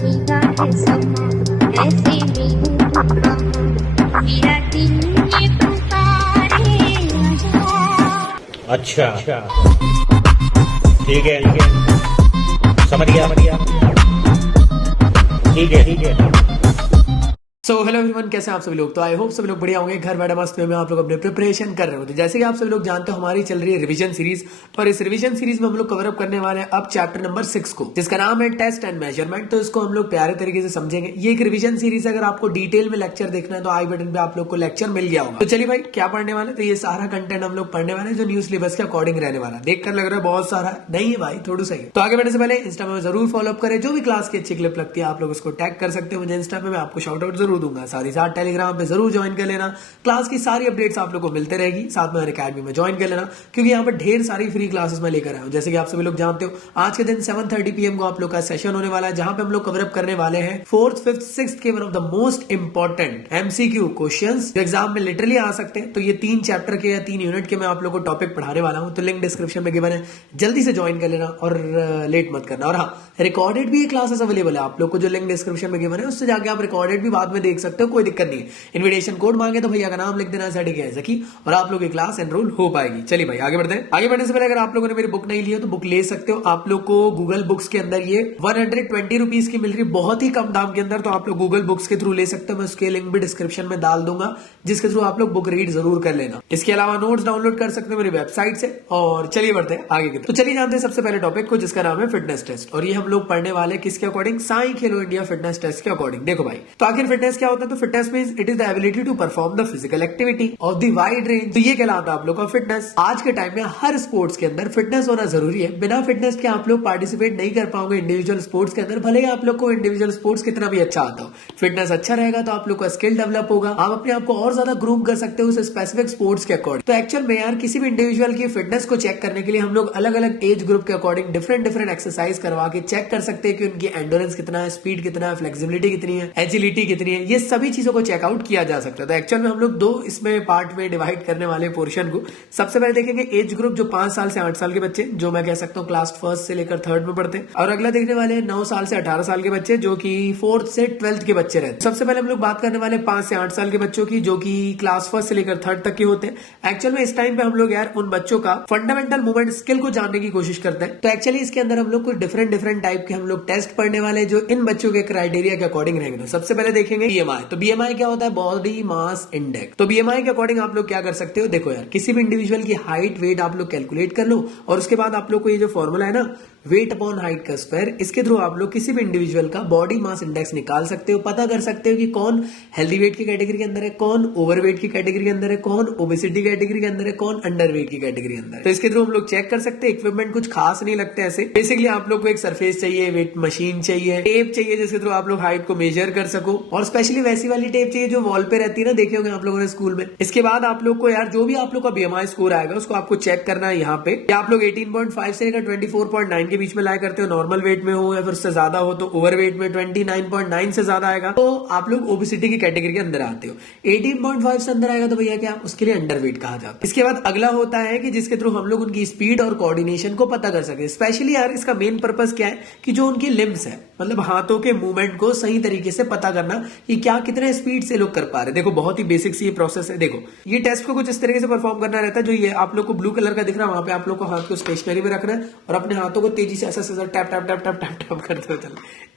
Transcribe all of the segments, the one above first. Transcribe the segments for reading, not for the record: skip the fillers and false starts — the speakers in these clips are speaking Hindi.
भीगा है समा, ऐसे में हूँ तू कहाँ, मेरा दिल ये पुकारे आजा। अच्छा ठीक है समझ गया ठीक है। सो हेलो एवरीवन, कैसे हैं आप सभी लोग। तो आई होप सभी लोग बढ़िया होंगे। घर बैठे मस्त में आप लोग अपने प्रिपरेशन कर रहे होते। जैसे कि आप सभी लोग जानते हो हमारी चल रही है रिवीजन सीरीज, और इस रिवीजन सीरीज में हम लोग कवर अप करने वाले हैं अब चैप्टर नंबर 6 को, जिसका नाम है टेस्ट एंड मेजरमेंट। तो इसको हम लोग प्यारे तरीके से समझेंगे। ये एक रिवीजन सीरीज है। अगर आपको डिटेल में लेक्चर देखना है तो आई बटन पे आप लोग को लेक्चर मिल गया होगा। तो चलिए भाई, क्या पढ़ने वाले, तो ये सारा कंटेंट हम लोग पढ़ने वाले जो न्यू सिलेबस के अकॉर्डिंग रहने वाला। देखकर लग रहा है बहुत सारा नहीं है भाई, थोड़ा सा ही। तो आगे बढ़ने से पहले इंस्टा में जरूर फॉलो अप करें। जो भी क्लास की अच्छी क्लिप लगती है आप लोग उसको टैग कर सकते हो मुझे इंस्टा पे, मैं आपको शाउट आउट जरूर दूंगा। साथ ही साथ टेलीग्राम पे जरूर ज्वाइन कर लेना। क्लास की सारी अपडेट्स आप लोग को मिलते रहेगी। साथ में अकेडमी में ज्वाइन कर लेना, क्योंकि यहाँ पर ढेर सारी फ्री क्लासेस में लेकर आया हूँ। जैसे कि आप सभी लोग जानते हो आज के दिन 7:30 PM को आप लोग का सेशन होने वाला है, जहां पे हम लोग कवर अप करने वाले हैं 4th, 5th, 6th के one of the most important MCQ questions जो एग्जाम में लिटरली आ सकते हैं। तो ये 3 चैप्टर के या 3 यूनिट के मैं आप लोग को टॉपिक पढ़ाने वाला हूँ। तो लिंक डिस्क्रिप्शन में गिवन है, जल्दी से ज्वाइन कर लेना और लेट मत करना। और हाँ, रिकॉर्डेड भी क्लासेस अवेलेबल है आप लोग को, जो लिंक डिस्क्रिप्शन में गिवन है उससे जाके आप रिकॉर्डेड भी बाद में देख सकते हो, कोई दिक्कत नहीं है। इन्विटेशन कोड मांगे तो भैया का नाम लिख देना जकी, और आप लोग की क्लास एनरोल हो पाएगी। चलिए भाई आगे बढ़ते हैं। आगे बढ़ने से पहले अगर आप लोगों ने मेरी बुक नहीं ली है तो बुक ले सकते हो। आप लोग को गूगल बुक्स के अंदर ये 120 रुपीज की मिल रही है, बहुत ही कम दाम के अंदर। तो आप लोग गूगल बुक्स के थ्रू ले सकते हो। मैं उसके लिंक भी डिस्क्रिप्शन में डाल दूंगा, जिसके थ्रू आप लोग बुक रीड जरूर कर लेना। इसके अलावा नोट्स डाउनलोड कर सकते हो मेरी वेबसाइट से। और चलिए बढ़ते हैं आगे की तरफ। तो चलिए जानते हैं सबसे पहले टॉपिक को, जिसका नाम है फिटनेस टेस्ट। और ये हम लोग पढ़ने वाले किसके according, SAI Khelo India fitness test के अकॉर्डिंग। देखो भाई, तो आखिर फिटनेस क्या होता है। तो fitness means it is the ability to perform the physical activity of the wide range. तो ये कहलाता है आप लोग का फिटनेस। आज के टाइम में हर स्पोर्ट्स के अंदर फिटनेस होना जरूरी है। बिना फिटनेस के आप लोग पार्टिसिपेट नहीं कर पाओगे इंडिविजुअल स्पोर्ट्स के अंदर, भले ही आप लोग को इंडिविजुअल स्पोर्ट्स कितना भी अच्छा आता हो। फिटनेस अच्छा रहेगा तो आप लोग का स्किल डेवलप होगा, आप अपने आप को और ज्यादा ग्रूम कर सकते हो उस स्पेसिफिक स्पोर्ट्स के अकॉर्डिंग। तो एक्चुअल में यार किसी भी इंडिविजुअल की फिटनेस को चेक करने के लिए हम लोग अलग अलग एज ग्रुप के अकॉर्डिंग डिफरेंट एक्सरसाइज करवा के चेक कर सकते हैं कि उनकी एंडोरेंस कितना है, स्पीड कितना है, फ्लेक्सिबिलिटी कितनी है, एजिलिटी कितनी है। ये सभी चीजों को चेकआउट किया जा सकता है। तो एक्चुअल में हम लोग 2 इसमें पार्ट में डिवाइड करने वाले पोर्शन को। सबसे पहले देखेंगे एज ग्रुप जो 5 साल से 8 साल के बच्चे, जो मैं कह सकता हूँ क्लास 1st से लेकर 3rd में पढ़ते हैं। और अगला देखने वाले 9 साल से 18 साल के बच्चे, जो कि 4th से 12th के बच्चे रहते हैं। सबसे पहले हम लोग बात करने वाले 5 से 8 साल के बच्चों की, जो कि क्लास 1st से लेकर 3rd तक के होते हैं। एक्चुअल में इस टाइम पे हम लोग यार उन बच्चों का फंडामेंटल मूवमेंट स्किल को जानने की कोशिश करते हैं। तो एक्चुअली इसके अंदर हम लोग कुछ डिफरेंट टाइप के हम लोग टेस्ट पढ़ने वाले, जो इन बच्चों के क्राइटेरिया के अकॉर्डिंग रहेंगे। तो सबसे पहले देखेंगे BMI। तो BMI क्या होता है, बॉडी मास इंडेक्स। तो BMI के अकॉर्डिंग आप लोग क्या कर सकते हो, देखो यार किसी भी इंडिविजुअल की हाइट वेट आप लोग कैलकुलेट कर लो, और उसके बाद आप लोग को ये जो फॉर्मूला है ना, वेट अपॉन हाइट का स्क्वायर, इसके थ्रू आप लोग किसी भी इंडिविजुअल का बॉडी मास इंडेक्स निकाल सकते हो। पता कर सकते हो कि कौन हेल्दी वेट की कैटेगरी के अंदर है, कौन ओवरवेट की कैटेगरी के अंदर है, कौन ओबेसिटी कैटेगरी के अंदर है, कौन अंडरवेट की कैटेगरी के अंदर है। तो इसके थ्रू हम लोग चेक कर सकते हैं। इक्विपमेंट कुछ खास नहीं लगते ऐसे। बेसिकली आप लोग को एक सरफेस चाहिए, वेट मशीन चाहिए, टेप चाहिए जिसके थ्रू आप लोग हाइट को मेजर कर सको, और स्पेशली वैसी वाली टेप चाहिए जो वॉल पे रहती है ना, देखे होंगे आप लोगों ने स्कूल में। इसके बाद आप लोग को यार जो भी आप लोग का BMI स्कोर आएगा उसको आपको चेक करना है यहाँ पे। आप लोग 18.5 से लेकर 24.9 के बीच में लाया करते हो, नॉर्मल वेट में हो, या फिर उससे ज्यादा हो तो ओवर वेट में 29.9 से ज्यादा आएगा तो आप लोग ओबेसिटी की कैटेगरी के अंदर आते हो। 18.5 से अंदर आएगा तो भैया क्या, उसके लिए अंडर वेट कहा जाता है। इसके बाद अगला होता है कि जिसके थ्रू हम लोग उनकी स्पीड और कोऑर्डिनेशन को पता कर सके। स्पेशली यार इसका मेन पर्पस क्या है कि जो उनकी लिम्स है, मतलब हाथों के मूवमेंट को सही तरीके से पता करना कि क्या कितने स्पीड से लोग कर पा रहे। देखो बहुत ही बेसिक सी ये प्रोसेस है। देखो ये टेस्ट को कुछ इस तरीके से परफॉर्म करना रहता है, जो ये आप लोग को ब्लू कलर का दिख रहा है वहां पे आप लोग को हाथ को स्टेशनरी में रखना है, और अपने हाथों को तेजी से ऐसा tap tap tap tap tap tap करते हो। चल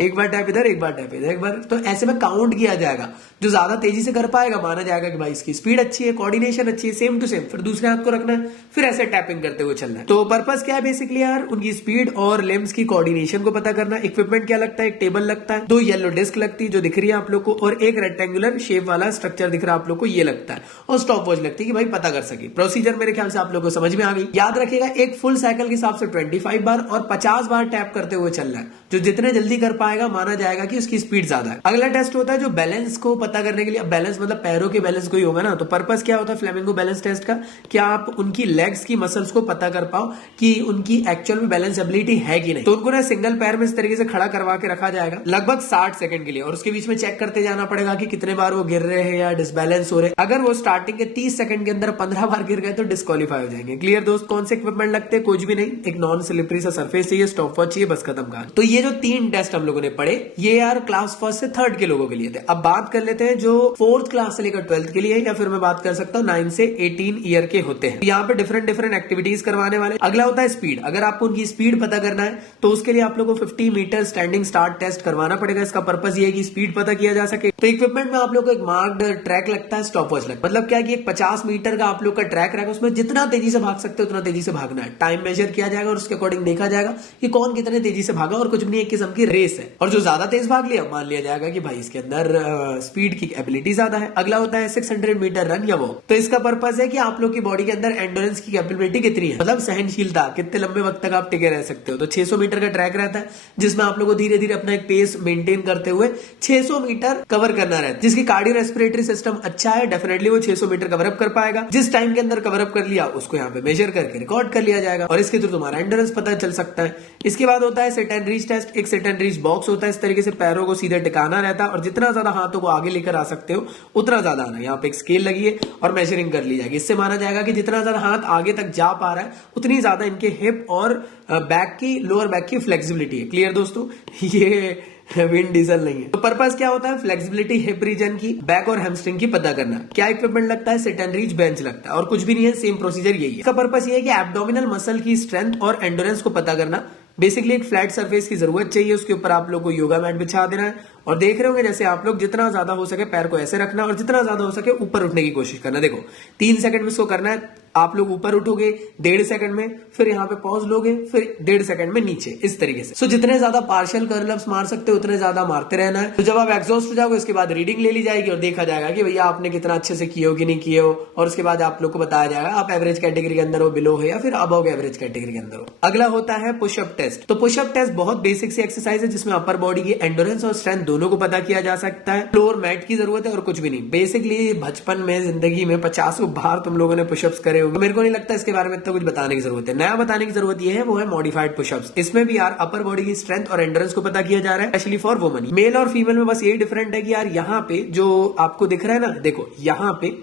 एक बार टैप इधर, एक बार टैप इधर, एक बार, तो ऐसे में काउंट किया जाएगा। जो ज्यादा तेजी से कर पाएगा माना जाएगा कि भाई इसकी स्पीड अच्छी है, कोऑर्डिनेशन अच्छी है, सेम टू सेम। फिर दूसरे हाथ को रखना है, फिर ऐसे टैपिंग करते हुए चलना है। तो पर्पस क्या है बेसिकली यार, उनकी स्पीड और लिम्स की कोऑर्डिनेशन को पता करना। इक्विपमेंट क्या लगता है, एक टेबल लगता है, 2 येलो डिस्क लगती है जो दिख रही है आप लोग को, और एक रेक्टेंगुलर शेप वाला स्ट्रक्चर दिख रहा है आप लोग को, ये लगता है, और स्टॉप वॉच लगती है कि भाई पता कर सके। प्रोसीजर मेरे ख्याल से आप लोग को समझ में आ गई। याद रखिएगा एक फुल साइकिल के हिसाब से 25 बार और 50 बार टैप करते हुए चलना है। जो जितने जल्दी कर पाएगा माना जाएगा कि उसकी स्पीड ज्यादा है। अगला टेस्ट होता है जो बैलेंस को पता करने के लिए। बैलेंस मतलब पैरों के बैलेंस को ही होगा ना। तो पर्पस क्या होता है फ्लेमिंगो बैलेंस टेस्ट का, कि आप उनकी लेग्स की मसल्स को पता कर पाओ कि उनकी एक्चुअल में बैलेंस एबिलिटी है कि नहीं। तो उनको ना सिंगल पैर में इस तरीके से खड़ा करवा के रखा जाएगा लगभग 60 सेकंड के लिए, और उसके बीच में चेक करते जाना पड़ेगा कि कितने बार वो गिर रहे हैं या डिसबैलेंस हो रहे हैं। अगर वो स्टार्टिंग के 30 सेकंड के अंदर 15 बार गिर गए तो डिस्क्वालीफाई हो जाएंगे। क्लियर दोस्त, कौन से इक्विपमेंट लगते हैं? कुछ भी नहीं, एक नॉन स्लिपरी सा सरफेस चाहिए, स्टॉप वॉच चाहिए, बस खत्म कहानी। तो ये जो 3 टेस्ट हम लोगों ने पढ़े ये यार क्लास 1 से 3rd के लोगों के लिए थे। अब बात कर लेते हैं जो 4th क्लास से लेकर 12th के लिए, या फिर मैं बात कर सकता हूँ 9 से 18 ईयर के होते हैं। यहाँ पे डिफरेंट एक्टिविटीज करवाने वाले। अगला होता है स्पीड। अगर आपको उनकी स्पीड पता करना है तो उसके लिए आप लोगों को 50 मीटर स्टैंडिंग स्टार्ट टेस्ट करवाना पड़ेगा। इसका पर्पज ये है कि स्पीड पता किया जा सके। तो इक्विपमेंट में आप लोग को एक मार्क्ड ट्रैक लगता है, स्टॉप वॉच लगता है। मतलब क्या कि एक 50 मीटर का आप लोग का ट्रैक रहेगा, उसमें जितना तेजी से भाग सकते हो उतना तेजी से भागना है। टाइम मेजर किया जाएगा और उसके अकॉर्डिंग देखा जाएगा कि कौन कितने तेजी से भागा, और कुछ भी नहीं, एक किस्म की रेस है। और जो ज्यादा तेज भाग लिया मान लिया जाएगा कि भाई इसके अंदर स्पीड की एबिलिटी ज्यादा है। अगला होता है 600 मीटर रन या वॉक। तो इसका पर्पज है कि आप लोग की बॉडी के अंदर एंडोरेंस की कैपेबिलिटी कितनी है, मतलब सहनशीलता, कितने लंबे वक्त तक आप टिके रह सकते हो। तो 600 मीटर का ट्रैक रहता है जिसमें आप लोग को धीरे धीरे अपना एक पेस मेंटेन करते हुए 600 मीटर कवर करना रहता है। जिसकी कार्डियो रेस्पिरेटरी सिस्टम अच्छा है डेफिनेटली वो 600 मीटर कवर अप कर पाएगा। जिस टाइम के अंदर कवर अप कर लिया उसको यहाँ पे मेजर करके रिकॉर्ड कर लिया जाएगा और इसके थ्रू तुम्हारा एंडोरेंस पता चल सकता है। इसके बाद होता है सिट एंड रीच टेस्ट। एक सिट एंड रीच बॉक्स होता है, इस तरीके से पैरों को सीधे टिकाना रहता है और जितना ज्यादा हाथों को आगे लेकर आ सकते हो उतना ज्यादा आना। यहाँ पे एक स्केल लगी है और मेजरिंग कर ली जाएगी। इससे माना जाएगा कि जितना ज्यादा हाथ आगे तक जा पा रहा है उतनी ज्यादा इनके हिप और बैक की, लोअर बैक की फ्लेक्सिबिलिटी है। क्लियर दोस्तों, ये विंड डीजल नहीं है। तो पर्पस क्या होता है? फ्लेक्सिबिलिटी हिप रीजन की, बैक और हैमस्ट्रिंग की पता करना। क्या इक्विपमेंट लगता है? सिट एंड रीच बेंच लगता है और कुछ भी नहीं है, सेम प्रोसीजर यही है। इसका पर्पस ये है कि एब्डोमिनल मसल की स्ट्रेंथ और एंडोरेंस को पता करना। बेसिकली एक फ्लैट सरफेस की जरूरत चाहिए, उसके ऊपर आप लोग को योगा मैट बिछा देना है और देख रहे होंगे जैसे आप लोग जितना ज्यादा हो सके पैर को ऐसे रखना और जितना ज्यादा हो सके ऊपर उठने की कोशिश करना। देखो 3 सेकंड में इसको करना है, आप लोग ऊपर उठोगे 1.5 सेकंड में, फिर यहाँ पे पॉज लोगे, फिर 1.5 सेकंड में नीचे, इस तरीके से। सो जितने ज्यादा पार्शियल कर्ल अप्स मार सकते हो उतने ज्यादा मारते रहना है। तो जब आप एग्जॉस्ट हो जाओगे उसके बाद रीडिंग ले ली जाएगी और देखा जाएगा कि भैया आपने कितना अच्छे से किए हो कि नहीं किए हो, और उसके बाद आप लोग को बताया जाएगा आप एवरेज कैटेगरी के अंदर हो, बिलो हो या फिर अबव एवरेज कैटेगरी के अंदर हो। अगला होता है पुशअप टेस्ट। तो पुशअप टेस्ट बहुत बेसिक सी एक्सरसाइज है जिसमें अपर बॉडी की एंडोरेंस और स्ट्रेंथ दोनों को पता किया जा सकता है। फ्लोर मैट की जरूरत है और कुछ भी नहीं। बेसिकली बचपन में जिंदगी में 50 बार तुम लोगों ने पुशअप्स करे होंगे। मेरे को नहीं लगता इसके बारे में तो कुछ बताने की जरूरत है। नया बताने की जरूरत यह है वो है मॉडिफाइड पुशअप्स। इसमें भी यार अपर बॉडी की स्ट्रेंथ और एंडोरेंस को पता किया जा रहा है, स्पेशली फॉर वुमेन। मेल और फीमेल में बस यही डिफरेंट है कि यार यहाँ पे जो आपको दिख रहा है ना, देखो यहाँ पे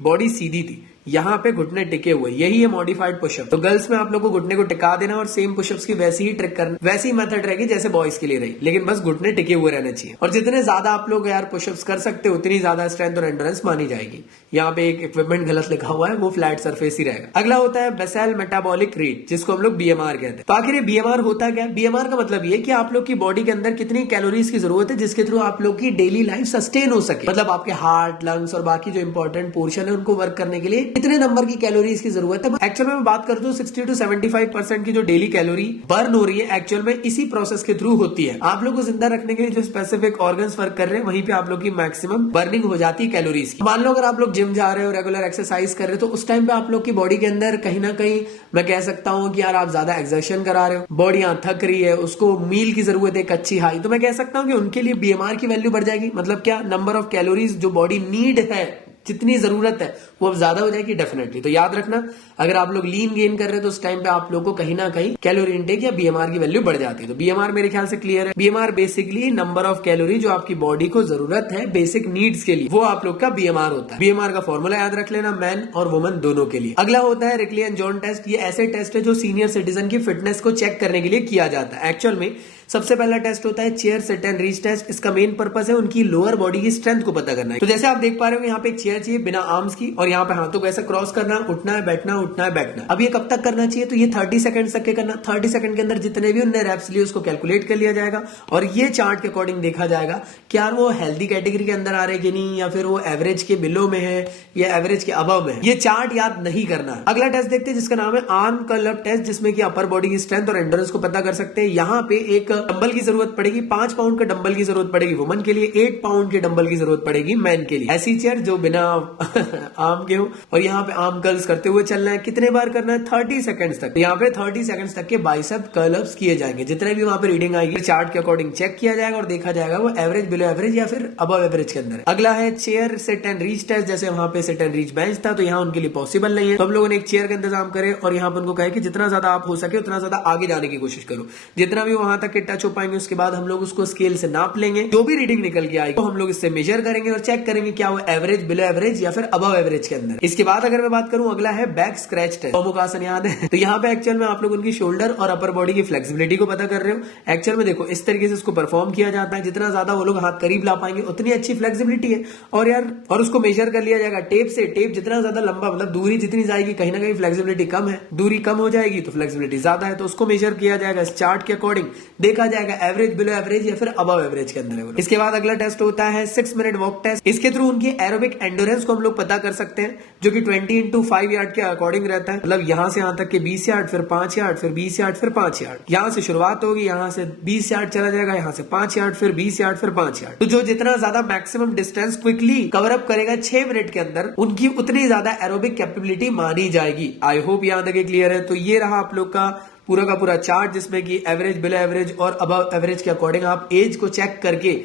बॉडी सीधी थी, यहाँ पे घुटने टिके हुए, यही है मॉडिफाइड पुशअप। तो गर्ल्स में आप लोग को घुटने को टिका देना और सेम पुशअप्स की वैसी ही ट्रिक करना, वैसी मेथड रहेगी जैसे बॉयज के लिए रही, लेकिन बस घुटने टिके हुए रहना चाहिए। और जितने ज्यादा आप लोग यार पुशअप्स कर सकते हो उतनी ज्यादा स्ट्रेंथ और एंडोरेंस मानी जाएगी। यहाँ पे एक इक्विपमेंट गलत लिखा हुआ है, वो फ्लैट सरफेस ही रहेगा। अगला होता है बेसल मेटाबॉलिक रेट, जिसको हम लोग बीएमआर कहते हैं। तो आखिर ये बीएमआर होता क्या है? बीएमआर का मतलब ये कि आप लोग की बॉडी के अंदर कितनी कैलोरीज की जरूरत है जिसके थ्रू आप लोग की डेली लाइफ सस्टेन हो सके। मतलब आपके हार्ट, लंग्स और बाकी जो इंपॉर्टेंट पोर्शन है उनको वर्क करने के लिए कितने नंबर की कैलोरीज की जरूरत है। एक्चुअल में मैं बात करता हूँ 60 to 75% की जो डेली कैलोरी बर्न हो रही है एक्चुअल में इसी प्रोसेस के थ्रू होती है। आप लोग को जिंदा रखने के लिए जो स्पेसिफिक ऑर्गन्स वर्क कर रहे हैं वहीं पे आप लोग की मैक्सिमम बर्निंग हो जाती है कैलोरीज की। मान लो अगर आप लोग जिम जा रहे हो, रेगुलर एक्सरसाइज कर रहे हो, तो उस टाइम पे आप लोग की बॉडी के अंदर कहीं ना कहीं मैं कह सकता हूँ कि यार आप ज्यादा एक्सर्शन करा रहे हो, बॉडी यहाँ थक रही है, उसको मील की जरूरत है, कच्ची हाई, तो मैं कह सकता हूँ कि उनके लिए बीएमआर की वैल्यू बढ़ जाएगी। मतलब क्या, नंबर ऑफ कैलोरीज जो बॉडी नीड है, जितनी जरूरत है वो अब ज्यादा हो जाएगी डेफिनेटली। तो याद रखना अगर आप लोग लीन गेन कर रहे हो तो उस टाइम पे आप लोग को कहीं ना कहीं कैलोरी इनटेक या बीएमआर की वैल्यू बढ़ जाती है। तो बीएमआर मेरे ख्याल से क्लियर है। BMR basically number of calorie जो आपकी बॉडी को जरूरत है बेसिक नीड्स के लिए, वो आप लोग का बीएमआर होता है। बीएमआर का फॉर्मूला याद रख लेना, मैन और वुमन दोनों के लिए। अगला होता है रिकली एंड जॉन टेस्ट। ये ऐसे टेस्ट है जो सीनियर सिटीजन की फिटनेस को चेक करने के लिए किया जाता है। एक्चुअल में सबसे पहला टेस्ट होता है chair sit and reach test. इसका मेन पर्पस है उनकी लोअर बॉडी की स्ट्रेंथ को पता करना है। तो जैसे आप देख पा रहे हो यहाँ पे एक चेयर चाहिए बिना आर्म्स की और यहाँ पे हाथों को ऐसा क्रॉस करना, उठना है, बैठना, उठना है, बैठना। अब ये कब तक करना चाहिए? तो ये 30 सेकंड तक के करना। 30 सेकंड के अंदर जितने भी उनने रेप्स लिए उसको कैलकुलेट कर लिया जाएगा और ये चार्ट के अकॉर्डिंग देखा जाएगा कि यार वो हेल्दी कैटेगरी के अंदर आ रहे कि नहीं, या फिर वो एवरेज के बिलो में है या एवरेज के अबव में है। ये चार्ट याद नहीं करना है। अगला टेस्ट देखते हैं जिसका नाम है आर्म कर्ल अप टेस्ट, जिसमें कि अपर बॉडी की स्ट्रेंथ और एंडोरेंस को पता कर सकते हैं। यहाँ पे एक डंबल की जरूरत पड़ेगी, 5 पाउंड का डंबल की जरूरत पड़ेगी वुमन के लिए, 8 पाउंड के डंबल की जरूरत पड़ेगी मैन के लिए। ऐसी चेयर जो बिना आर्म के हो और यहाँ पे आर्म कर्ल्स करते हुए चलना है। कितने बार करना है? 30 सेकंड्स तक। यहाँ पे 30 सेकंड्स तक के बाइसेप कर्ल अप्स किए जाएंगे। जितने भी वहां पे रीडिंग आएगी चार्ट के अकॉर्डिंग चेक किया जाएगा और देखा जाएगा वो एवरेज, बिलो एवरेज या फिर अबव एवरेज के अंदर है। अगला है chair sit and reach test. जैसे वहां पे सिट एंड रीच बेंच था तो यहाँ उनके लिए पॉसिबल नहीं है, तो हम लोगों ने एक चेयर का इंतजाम करे और यहाँ पर उनको कहे कि जितना ज्यादा आप हो सके उतना ज्यादा आगे जाने की कोशिश करो। जितना भी वहां तक के टच हो पाएंगे, उसके बाद हम लोग उसको स्केल से नाप लेंगे, जो भी रीडिंग निकल के आएगी तो हम लोग इससे मेजर करेंगे और चेक करेंगे क्या वो एवरेज, बिलो एवरेज या फिर अबव एवरेज के अंदर। इसके बाद अगर मैं बात करूं, अगला है बैक स्क्रैच टेस्ट। गोमुखासन याद है? तो यहाँ पे एक्चुअल में आप लोग उनकी शोल्डर और अपर बॉडी की फ्लेक्सिबिलिटी को पता कर रहे हो। एक्चुअल में देखो इस तरीके से इसको परफॉर्म किया जाता है, जितना ज्यादा वो लोग हाथ करीब ला पाएंगे उतनी अच्छी फ्लेक्सिबिलिटी है। और यार और उसको मेजर कर लिया जाएगा टेप से। टेप जितना ज्यादा लंबा, मतलब दूरी जितनी जाएगी कहीं ना कहीं फ्लेक्सिबिलिटी कम है, दूरी कम हो जाएगी तो फ्लेक्सिबिलिटी ज्यादा है, तो उसको मेजर किया जाएगा। इस चार्ट के अकॉर्डिंग देखा जाएगा एवरेज, बिलो एवरेज या फिर अबव एवरेज के अंदर है। इसके बाद अगला टेस्ट होता है 6 मिनट वॉक टेस्ट। इसके थ्रू उनकी एरोबिक एंडोरेंस को हम लोग पता कर सकते हैं, जो कि 20x5 यार्ड के अकॉर्डिंग रहता है। मतलब यहां से यहां तक के 20 यार्ड, फिर 5 यार्ड, फिर 20 यार्ड, फिर 5 यार्ड। यहां से शुरुआत होगी, यहां से 20 यार्ड चला जाएगा, यहां से 5 यार्ड, फिर 20 यार्ड, फिर 5 यार्ड। तो जो जितना ज्यादा maximum distance quickly cover up करेगा 6 मिनट के अंदर, उनकी उतनी ज्यादा एरोबिक कैपेबिलिटी मानी जाएगी। आई होप यहां तक क्लियर है। तो ये रहा आप लोग का पूरा चार्ट, जिसमें कि एवरेज, बिलो एवरेज और अबव एवरेज के अकॉर्डिंग आप एज को चेक करके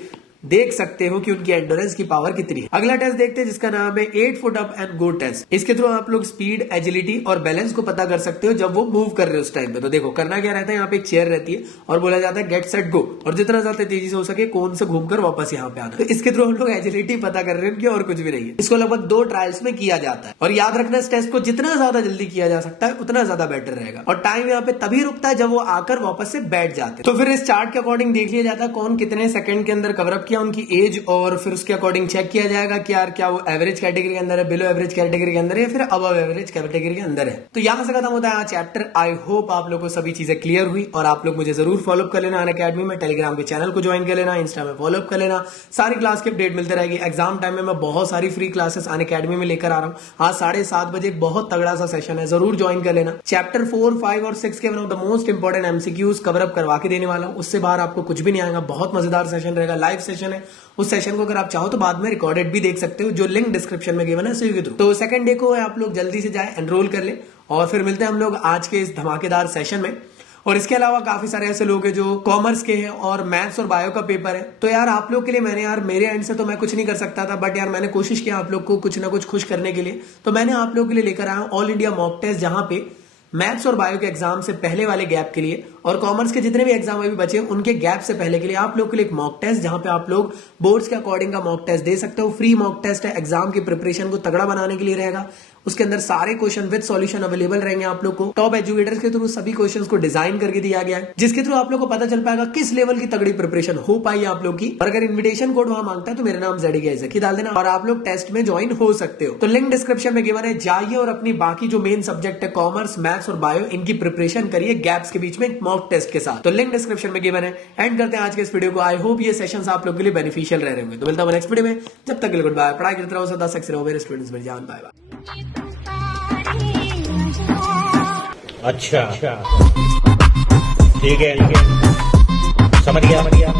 देख सकते हो कि उनकी एंडोरेंस की पावर कितनी है। अगला टेस्ट देखते हैं जिसका नाम है 8 foot up and go test. इसके थ्रू आप लोग स्पीड, एजिलिटी और बैलेंस को पता कर सकते हो जब वो मूव कर रहे हो उस टाइम पे। तो देखो करना क्या रहता है, यहाँ पे एक चेयर रहती है और बोला जाता है गेट सेट गो, और जितना ज्यादा तेजी से हो सके कोन से घूमकर वापस यहाँ पे आना। तो इसके थ्रू हम लोग एजिलिटी पता कर रहे हैं उनकी, और कुछ भी नहीं है। इसको लगभग 2 ट्रायल्स में किया जाता है। और याद रखना इस टेस्ट को जितना ज्यादा जल्दी किया जा सकता है उतना ज्यादा बेटर रहेगा। और टाइम यहाँ पे तभी रुकता है जब वो आकर वापस से बैठ जाते हैं। तो फिर इस चार्ट के अकॉर्डिंग देख लिया जाता है कौन कितने सेकंड के अंदर कवर अप किया उनकी एज, और फिर उसके अकॉर्डिंग चेक किया जाएगा कि यार क्या वो एवरेज कैटेगरी के अंदर है, बिलो एवरेज कैटेगरी के अंदर है, फिर अबव एवरेज कैटेगरी के अंदर है। तो यहां से खत्म होता है चैप्टर। आई होप आप लोगों को सभी चीजें क्लियर हुई, और आप लोग मुझे जरूर फॉलोअप कर लेना अनअकैडमी में, टेलीग्राम के चैनल को ज्वाइन कर लेना, इंस्टा में फॉलोअप कर लेना। सारी क्लास की अपडेट मिलते रहेगी। एग्जाम टाइम में मैं बहुत सारी फ्री क्लासेस अनअकैडमी में लेकर आ रहा हूँ। आज 7:30 बजे बहुत तगड़ा सा सेशन है, जरूर ज्वाइन कर लेना। चैप्टर 4, 5 और 6 के one of the most important MCQs cover up करवा के देने वाला हूँ। उससे बाहर आपको कुछ भी नहीं आएगा। बहुत मजेदार सेशन रहेगा, लाइव सेशन है। उस सेशन को अगर आप चाहो तो बाद में रिकॉर्डेड भी देख सकते हो, जो लिंक डिस्क्रिप्शन में गिवन है उसी के थ्रू। तो सेकंड डे को आप लोग जल्दी से जाए, एनरोल कर ले, और फिर मिलते हैं हम लोग आज के इस धमाकेदार सेशन में। और इसके अलावा काफी सारे ऐसे लोग हैं जो कॉमर्स के हैं और मैथ्स और बायो का पेपर है। तो यार आप लोग के लिए मैंने, यार मेरे एंड से तो मैं कुछ नहीं कर सकता था, बट यार मैंने कोशिश किया आप लोग को कुछ ना कुछ खुश करने के लिए। तो मैंने आप लोगों के लिए लेकर आया ऑल इंडिया मॉक टेस्ट, जहां पे मैथ्स और बायो के एग्जाम से पहले वाले गैप के लिए और कॉमर्स के जितने भी एग्जाम अभी बचे उनके गैप से पहले के लिए आप लोग के लिए एक मॉक टेस्ट, जहां पे आप लोग बोर्ड्स के अकॉर्डिंग का मॉक टेस्ट दे सकते हो। फ्री मॉक टेस्ट है, एग्जाम की प्रिपरेशन को तगड़ा बनाने के लिए रहेगा। उसके अंदर सारे क्वेश्चन विद सॉल्यूशन अवेलेबल रहेंगे आप लोग को। टॉप एजुकेटर्स के थ्रू सभी क्वेश्चंस को डिजाइन करके दिया गया है, जिसके थ्रू आप लोग को पता चल पाएगा किस लेवल की तगड़ी प्रिपरेशन हो पाई है आप लोग की। और अगर इन्विटेशन कोड वहां मांगता है तो मेरा नाम ZDK डाल देना और आप लोग टेस्ट में ज्वाइन हो सकते हो। तो लिंक डिस्क्रिप्शन में गिवन है, जाइए और अपनी बाकी जो मेन सब्जेक्ट है कॉमर्स, मैथ्स और बायो, इनकी प्रिपरेशन करिए गैप्स के बीच में मॉक टेस्ट के साथ। तो लिंक डिस्क्रिप्शन में गिवन है। एंड करते हैं आज के इस वीडियो को। आई होप ये सेशंस आप लोग के लिए बेनिफिशियल रह रहे होंगे। तो मिलता हूं नेक्स्ट वीडियो में, जब तक के लिए गुड बाय। पढ़ाई करते रहो, सदा सक्सेस रहो मेरे स्टूडेंट्स। मेरी जान, बाय बाय। अच्छा ठीक है, समझ गया।